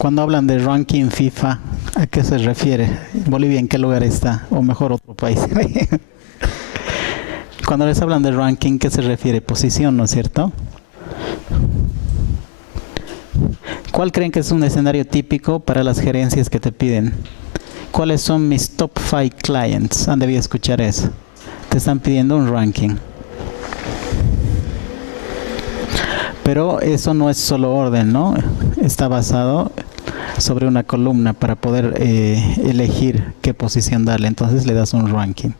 Cuando hablan de ranking FIFA, ¿a qué se refiere? ¿Bolivia en qué lugar está? O mejor otro país. Cuando les hablan de ranking, ¿qué se refiere? Posición, ¿no es cierto? ¿Cuál creen que es un escenario típico para las gerencias que te piden? ¿Cuáles son mis top 5 clients? Han debido escuchar eso. Te están pidiendo un ranking. Pero eso no es solo orden, ¿no? Está basado sobre una columna para poder elegir qué posición darle. Entonces le das un ranking.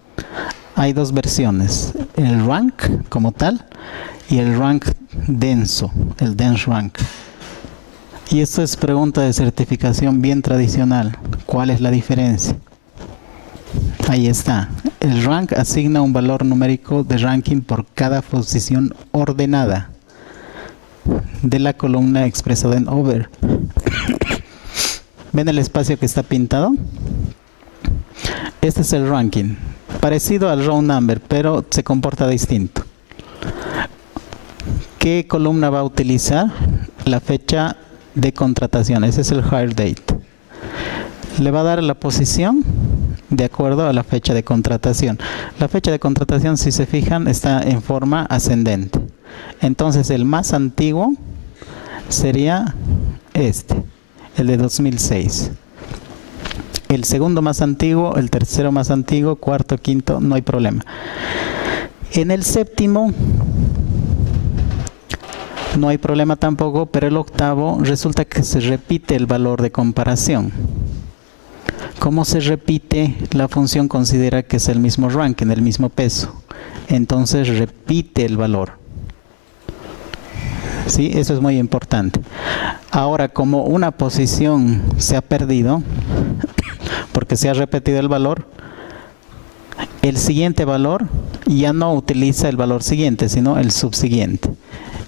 Hay dos versiones, el rank como tal y el rank denso, el dense rank. Y esto es pregunta de certificación bien tradicional. ¿Cuál es la diferencia? Ahí está. El rank asigna un valor numérico de ranking por cada posición ordenada de la columna expresada en over. ¿Ven el espacio que está pintado? Este es el ranking. Parecido al row number, pero se comporta distinto. ¿Qué columna va a utilizar? La fecha de contratación. Ese es el hire date. Le va a dar la posición de acuerdo a la fecha de contratación. La fecha de contratación, si se fijan, está en forma ascendente. Entonces el más antiguo sería este, el de 2006. El segundo más antiguo, el tercero más antiguo, cuarto, quinto, no hay problema. En el séptimo no hay problema tampoco, pero el octavo resulta que se repite el valor de comparación. ¿Cómo se repite? La función considera que es el mismo ranking, el mismo peso. Entonces repite el valor. ¿Sí? Eso es muy importante. Ahora, como una posición se ha perdido, porque se ha repetido el valor, el siguiente valor ya no utiliza el valor siguiente, sino el subsiguiente.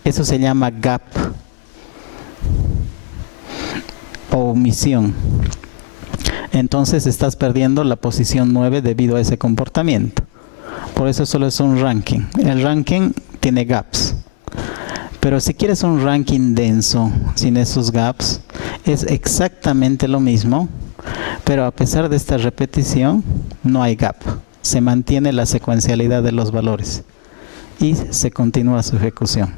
Eso se llama gap o omisión. Entonces estás perdiendo la posición 9 debido a ese comportamiento. Por eso solo es un ranking. El ranking tiene gaps. Pero si quieres un ranking denso, sin esos gaps, es exactamente lo mismo, pero a pesar de esta repetición, no hay gap. Se mantiene la secuencialidad de los valores y se continúa su ejecución.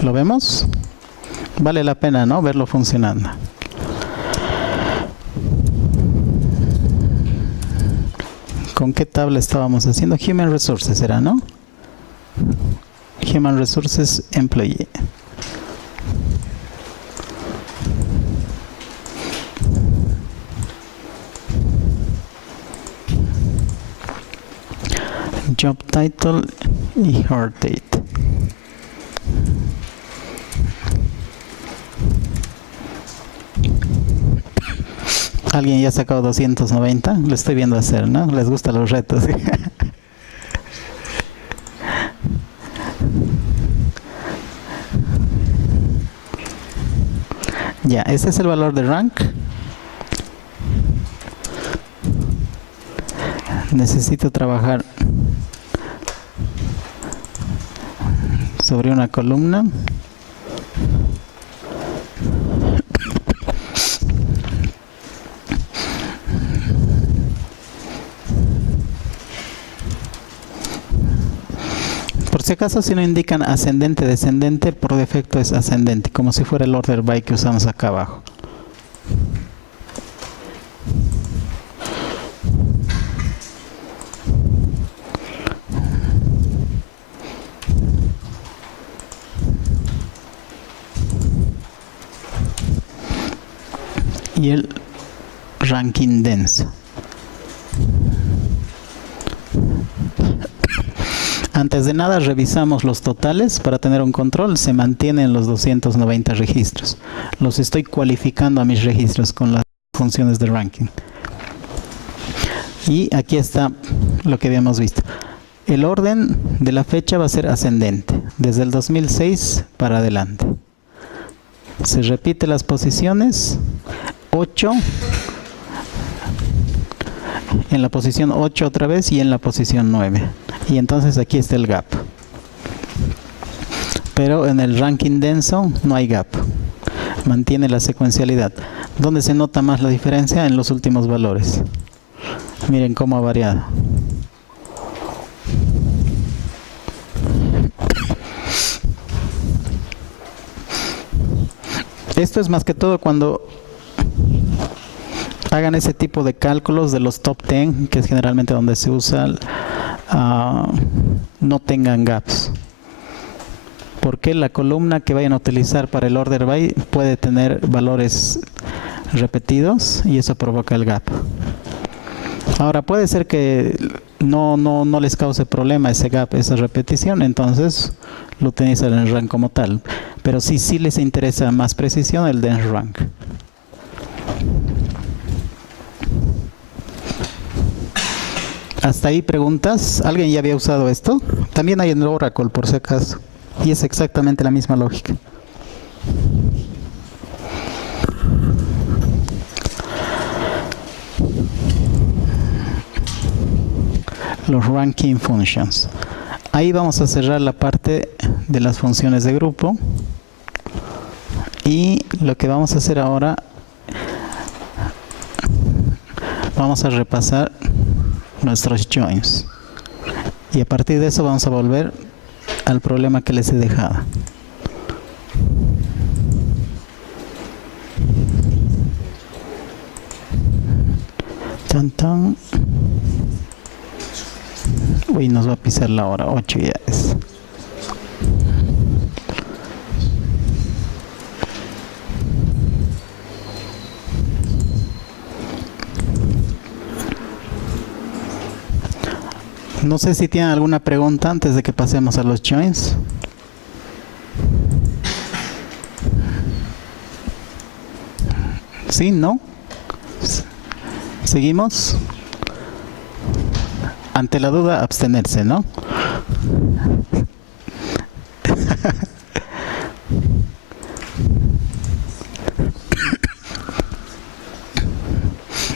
¿Lo vemos? Vale la pena, ¿no? Verlo funcionando. ¿Con qué tabla estábamos haciendo? Human Resources era, ¿no? Human Resources Employee. Job title y hire date. ¿Alguien ya ha sacado 290? Lo estoy viendo hacer, ¿no? Les gustan los retos. Ya, ese es el valor de rank. Necesito trabajar sobre una columna. Por si acaso, si no indican ascendente, descendente, por defecto es ascendente, como si fuera el order by que usamos acá abajo. Y el ranking denso. Antes de nada revisamos los totales para tener un control. Se mantienen los 290 registros. Los estoy cualificando a mis registros con las funciones de ranking. Y aquí está lo que habíamos visto. El orden de la fecha va a ser ascendente, desde el 2006 para adelante. Se repite las posiciones. 8 en la posición 8 otra vez y en la posición 9. Y entonces aquí está el gap. pero en el ranking denso no hay gap, mantiene la secuencialidad. ¿Dónde se nota más la diferencia? En los últimos valores. Miren cómo ha variado. Esto es más que todo cuando hagan ese tipo de cálculos de los top 10, que es generalmente donde se usa, no tengan gaps. Porque la columna que vayan a utilizar para el order by puede tener valores repetidos y eso provoca el gap. Ahora puede ser que no les cause problema ese gap, esa repetición, entonces lo utilizan en el rank como tal. Pero sí les interesa más precisión el dense rank. ¿Hasta ahí preguntas? ¿Alguien ya había usado esto? También hay en Oracle, por si acaso. Y es exactamente la misma lógica. Los ranking functions. Ahí vamos a cerrar la parte de las funciones de grupo. Y lo que vamos a hacer ahora, vamos a repasar nuestros joins. Y a partir de eso vamos a volver al problema que les he dejado. Tan tan. Uy, nos va a pisar la hora, 8 ya es. No sé si tienen alguna pregunta antes de que pasemos a los joins. ¿Sí? ¿No? ¿Seguimos? Ante la duda, abstenerse, ¿no?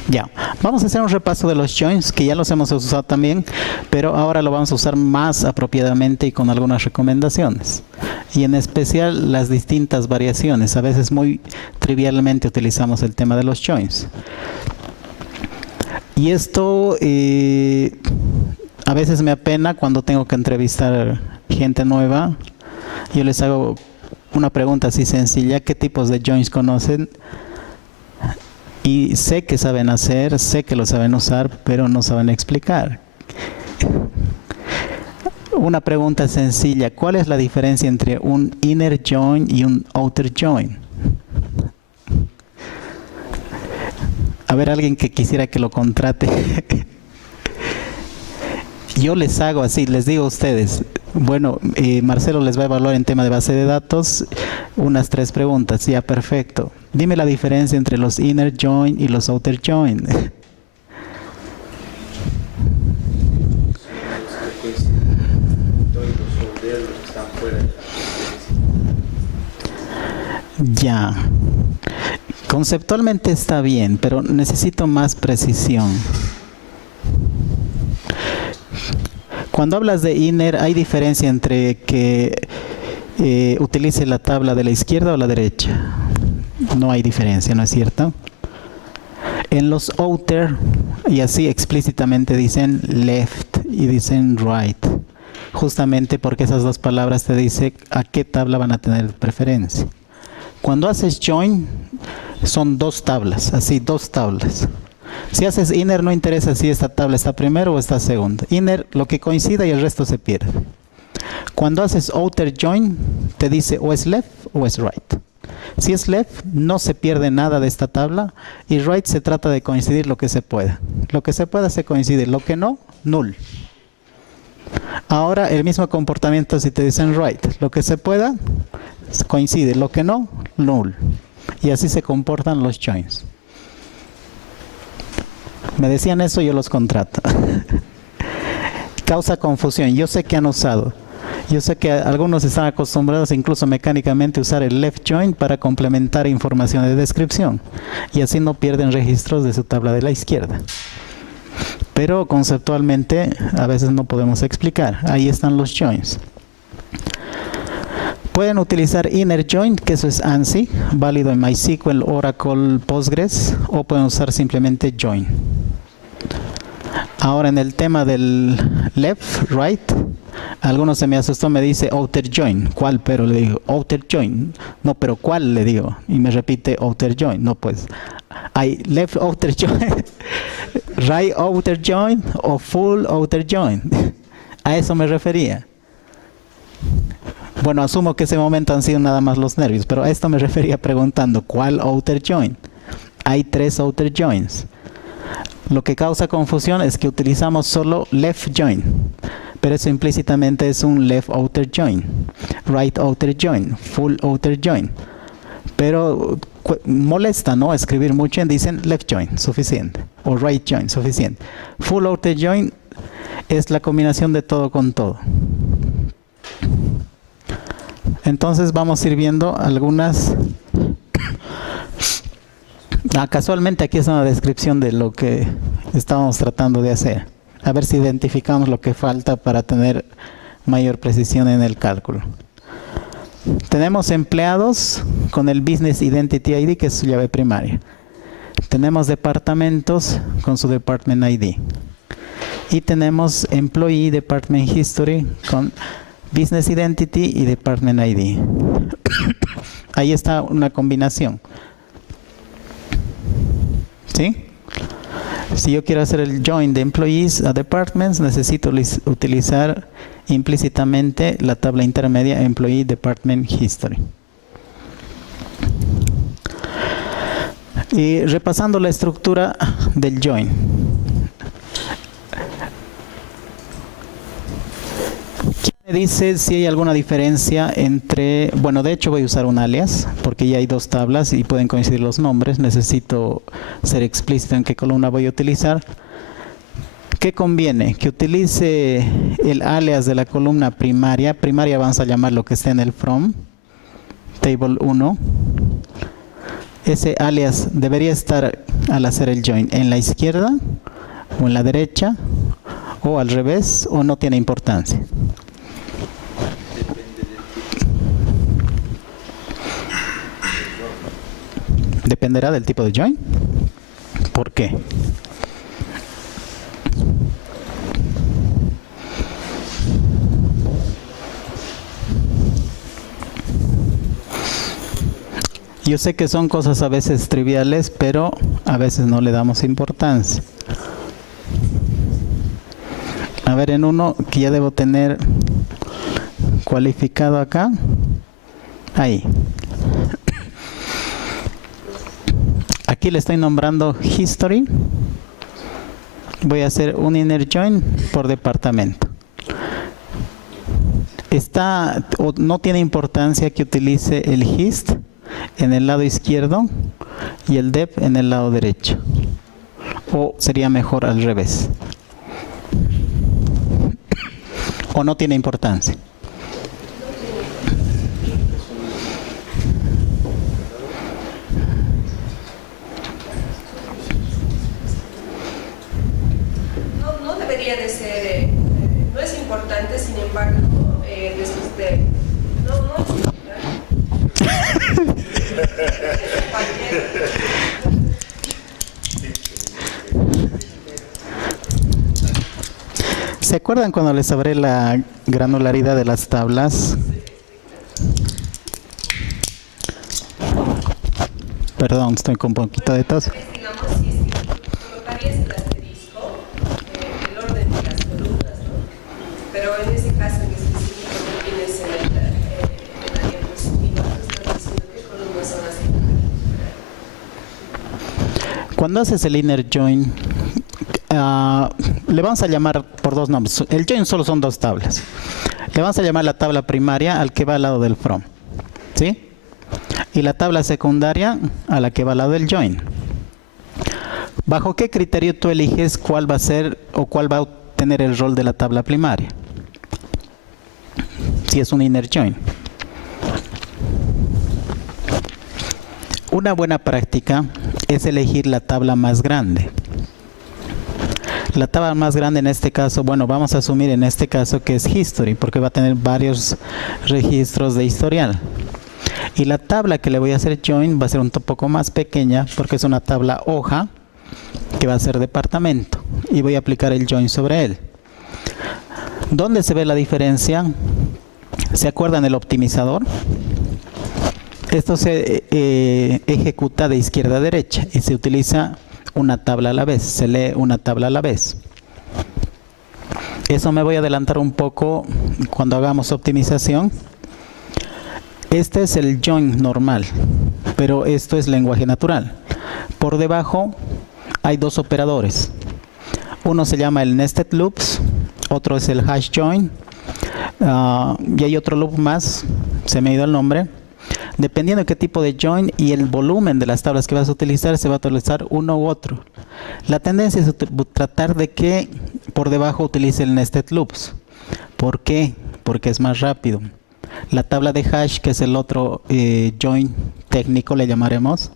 Ya, vamos a hacer un repaso de los joins, que ya los hemos usado también, pero ahora lo vamos a usar más apropiadamente y con algunas recomendaciones. Y en especial las distintas variaciones. A veces muy trivialmente utilizamos el tema de los joins. Y esto a veces me apena cuando tengo que entrevistar gente nueva. Yo les hago una pregunta así sencilla: ¿qué tipos de joins conocen? Y sé que saben hacer, sé que lo saben usar, pero no saben explicar. Una pregunta sencilla: ¿cuál es la diferencia entre un inner join y un outer join? A ver, alguien que quisiera que lo contrate. Yo les hago así, les digo a ustedes, bueno, Marcelo les va a evaluar en tema de base de datos unas 3 preguntas. Ya, perfecto. Dime la diferencia entre los inner join y los outer join. Ya. Conceptualmente está bien, pero necesito más precisión. Cuando hablas de inner, ¿hay diferencia entre que utilice la tabla de la izquierda o la derecha? No hay diferencia, ¿no es cierto? En los outer, y así explícitamente dicen left y dicen right, justamente porque esas dos palabras te dicen a qué tabla van a tener preferencia. Cuando haces join, son 2 tablas, así 2 tablas. Si haces inner, no interesa si esta tabla está primero o está segunda. Inner, lo que coincida y el resto se pierde. Cuando haces outer join, te dice o es left o es right. Si es left, no se pierde nada de esta tabla, y right se trata de coincidir lo que se pueda. Lo que se pueda se coincide, lo que no, null. Ahora el mismo comportamiento si te dicen right. Lo que se pueda coincide, lo que no, null. Y así se comportan los joins. Me decían eso, yo los contrato. Causa confusión. Yo sé que han usado. Yo sé que algunos están acostumbrados incluso mecánicamente a usar el left join para complementar información de descripción. Y así no pierden registros de su tabla de la izquierda. Pero conceptualmente a veces no podemos explicar. Ahí están los joins. Pueden utilizar inner join, que eso es ANSI, válido en MySQL, Oracle, Postgres, o pueden usar simplemente join. Ahora en el tema del left, right, algunos se me asustó, me dice outer join. ¿Cuál? Pero le digo, outer join. No, pero ¿cuál? Le digo. Y me repite outer join. No, pues hay left outer join, right outer join o full outer join. A eso me refería. Bueno, asumo que ese momento han sido nada más los nervios, pero a esto me refería preguntando, ¿cuál outer join? Hay 3 outer joins. Lo que causa confusión es que utilizamos solo left join, pero eso implícitamente es un left outer join, right outer join, full outer join. Pero molesta, ¿no? Escribir mucho y dicen left join, suficiente, o right join, suficiente. Full outer join es la combinación de todo con todo. Entonces vamos a ir viendo algunas. Casualmente aquí es una descripción de lo que estábamos tratando de hacer. A ver si identificamos lo que falta para tener mayor precisión en el cálculo. Tenemos empleados con el Business Identity ID, que es su llave primaria. Tenemos departamentos con su Department ID. Y tenemos Employee Department History con Business Identity y Department ID. Ahí está una combinación. ¿Sí? Si yo quiero hacer el join de employees a departments, necesito utilizar implícitamente la tabla intermedia Employee Department History. Y repasando la estructura del join. ¿Quién me dice si hay alguna diferencia entre... Bueno, de hecho voy a usar un alias, porque ya hay 2 tablas y pueden coincidir los nombres. Necesito ser explícito en qué columna voy a utilizar. ¿Qué conviene? Que utilice el alias de la columna primaria. Primaria vamos a llamar lo que esté en el from, table 1. Ese alias debería estar al hacer el join en la izquierda o en la derecha o al revés, o no tiene importancia. Dependerá del tipo de join. ¿Por qué? Yo sé que son cosas a veces triviales, pero a veces no le damos importancia. A ver, en uno que ya debo tener cualificado acá. Ahí. Aquí le estoy nombrando History. Voy a hacer un inner join por departamento. No tiene importancia que utilice el hist en el lado izquierdo y el dep en el lado derecho. O sería mejor al revés. ¿O no tiene importancia? No debería de ser, no es importante, sin embargo, después de... No. ¿Se acuerdan cuando les hablé la granularidad de las tablas? Perdón, estoy con un poquito de tos. Digamos, si es que colocarías el asterisco, el orden de las columnas, ¿no? Pero en ese caso en específico no tienes el área positiva, estás diciendo qué columnas son las que... Cuando haces el inner join, le vamos a llamar por 2 nombres. El join solo son 2 tablas. Le vamos a llamar la tabla primaria al que va al lado del from, ¿sí? Y la tabla secundaria a la que va al lado del join. ¿Bajo qué criterio tú eliges cuál va a ser o cuál va a tener el rol de la tabla primaria? Si es un inner join. Una buena práctica es elegir la tabla más grande. La tabla más grande en este caso, bueno, vamos a asumir en este caso que es history, porque va a tener varios registros de historial. Y la tabla que le voy a hacer join va a ser un poco más pequeña, porque es una tabla hoja que va a ser departamento, y voy a aplicar el join sobre él. ¿Dónde se ve la diferencia? ¿Se acuerdan del optimizador? Esto se ejecuta de izquierda a derecha y se utiliza una tabla a la vez, se lee una tabla a la vez. Eso me voy a adelantar un poco cuando hagamos optimización. Este es el join normal, pero esto es lenguaje natural. Por debajo hay dos operadores. Uno se llama el nested loops, otro es el hash join, y hay otro loop más, se me ha ido el nombre. Dependiendo de qué tipo de join y el volumen de las tablas que vas a utilizar, se va a utilizar uno u otro. La tendencia es tratar de que por debajo utilice el nested loops. ¿Por qué? Porque es más rápido. La tabla de hash, que es el otro join técnico, le llamaremos,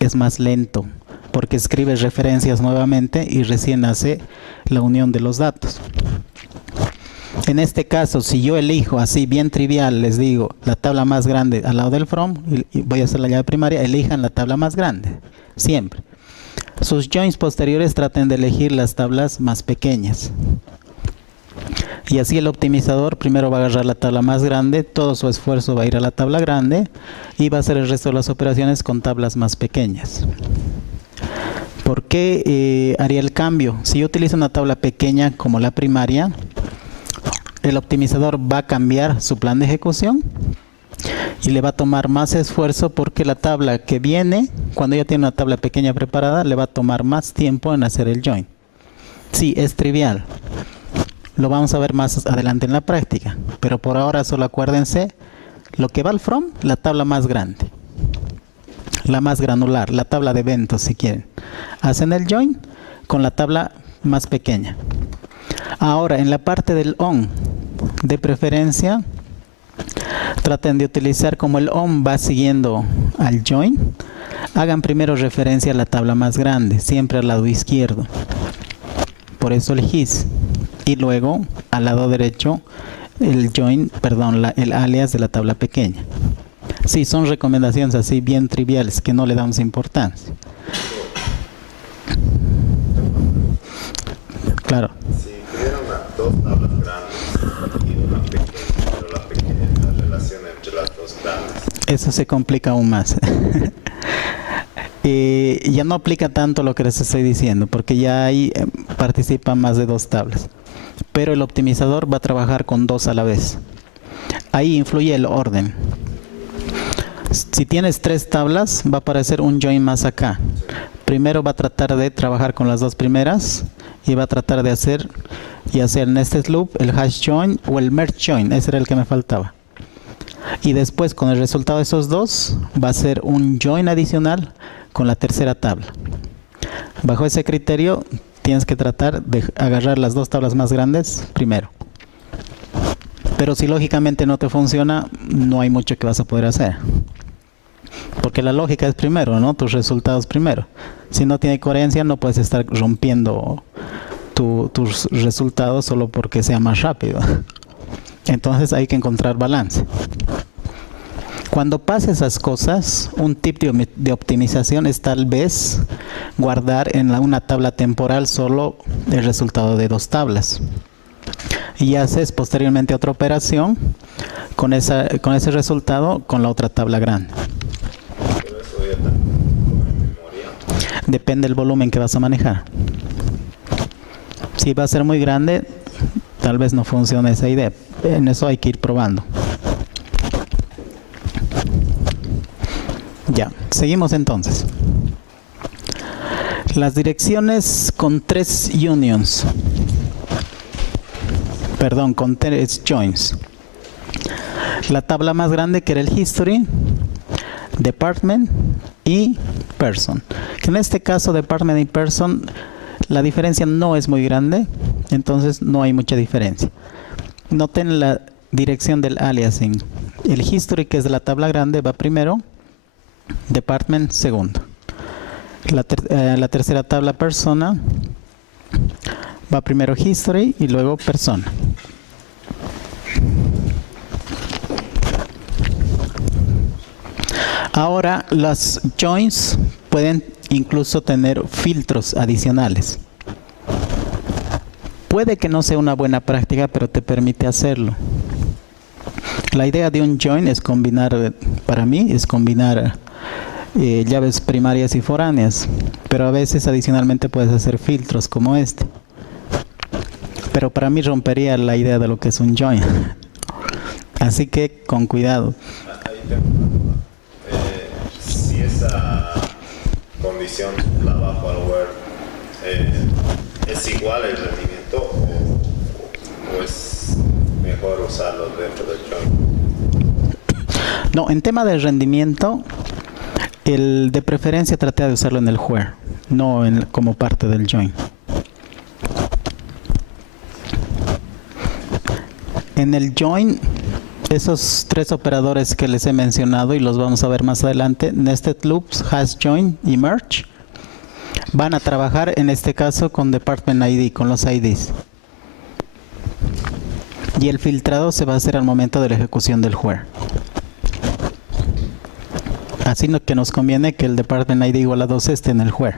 es más lento, porque escribe referencias nuevamente y recién hace la unión de los datos. En este caso, si yo elijo así bien trivial, les digo la tabla más grande al lado del from y voy a hacer la llave primaria, elijan la tabla más grande, siempre. Sus joins posteriores traten de elegir las tablas más pequeñas. Y así el optimizador primero va a agarrar la tabla más grande, todo su esfuerzo va a ir a la tabla grande y va a hacer el resto de las operaciones con tablas más pequeñas. ¿Por qué haría el cambio? Si yo utilizo una tabla pequeña como la primaria, el optimizador va a cambiar su plan de ejecución y le va a tomar más esfuerzo, porque la tabla que viene, cuando ya tiene una tabla pequeña preparada, le va a tomar más tiempo en hacer el join. Sí, es trivial. Lo vamos a ver más adelante en la práctica, pero por ahora solo acuérdense lo que va al from, la tabla más grande, la más granular, la tabla de eventos si quieren. Hacen el join con la tabla más pequeña. Ahora en la parte del on, de preferencia, traten de utilizar, como el on va siguiendo al join, hagan primero referencia a la tabla más grande, siempre al lado izquierdo. Por eso el his. Y luego al lado derecho el join, perdón, el alias de la tabla pequeña. Sí, son recomendaciones así bien triviales que no le damos importancia. Claro. Si tuvieran dos tablas grandes y una pequeña, pero la pequeña es la relación entre las dos grandes. Eso se complica aún más. Ya no aplica tanto lo que les estoy diciendo, porque ya ahí participan más de dos tablas. Pero el optimizador va a trabajar con dos a la vez. Ahí influye el orden. Si tienes tres tablas, va a aparecer un join más acá. Primero va a tratar de trabajar con las dos primeras y va a tratar de hacer ya sea el nested loop, el hash join o el merge join. Ese era el que me faltaba. Y después, con el resultado de esos dos, va a ser un join adicional con la tercera tabla. Bajo ese criterio, tienes que tratar de agarrar las dos tablas más grandes primero. Pero si lógicamente no te funciona, no hay mucho que vas a poder hacer. Porque la lógica es primero, ¿no? Tus resultados primero. Si no tiene coherencia, no puedes estar rompiendo tus resultados solo porque sea más rápido. Entonces hay que encontrar balance. Cuando pase esas cosas, un tip de optimización es tal vez guardar en una tabla temporal solo el resultado de dos tablas. Y haces posteriormente otra operación con ese resultado con la otra tabla grande. Pero eso ya está en memoria. Depende del volumen que vas a manejar. Si va a ser muy grande, tal vez no funcione esa idea. En eso hay que ir probando. Ya, seguimos entonces. Las direcciones con tres unions. Perdón, con tres joins. La tabla más grande, que era el history, department y person. Que en este caso department y person, la diferencia no es muy grande, entonces no hay mucha diferencia. Noten la dirección del aliasing. El history, que es de la tabla grande, va primero, department segundo. La tercera tabla persona Va primero history y luego persona. Ahora las joins pueden incluso tener filtros adicionales. Puede que no sea una buena práctica, pero te permite hacerlo. La idea de un join es combinar, para mí, es combinar llaves primarias y foráneas, pero a veces adicionalmente puedes hacer filtros como este. Pero para mí rompería la idea de lo que es un join. Así que con cuidado. Ahí tengo una duda. Si esa condición la bajo al Word, ¿es igual el rendimiento o es mejor usarlo dentro del join? No, en tema de rendimiento, el de preferencia trata de usarlo en el where, no como parte del join. En el join, esos tres operadores que les he mencionado y los vamos a ver más adelante, nested loops, hash join y merge, van a trabajar en este caso con department ID, con los IDs. Y el filtrado se va a hacer al momento de la ejecución del where. Así que nos conviene que el department ID igual a 2 esté en el where.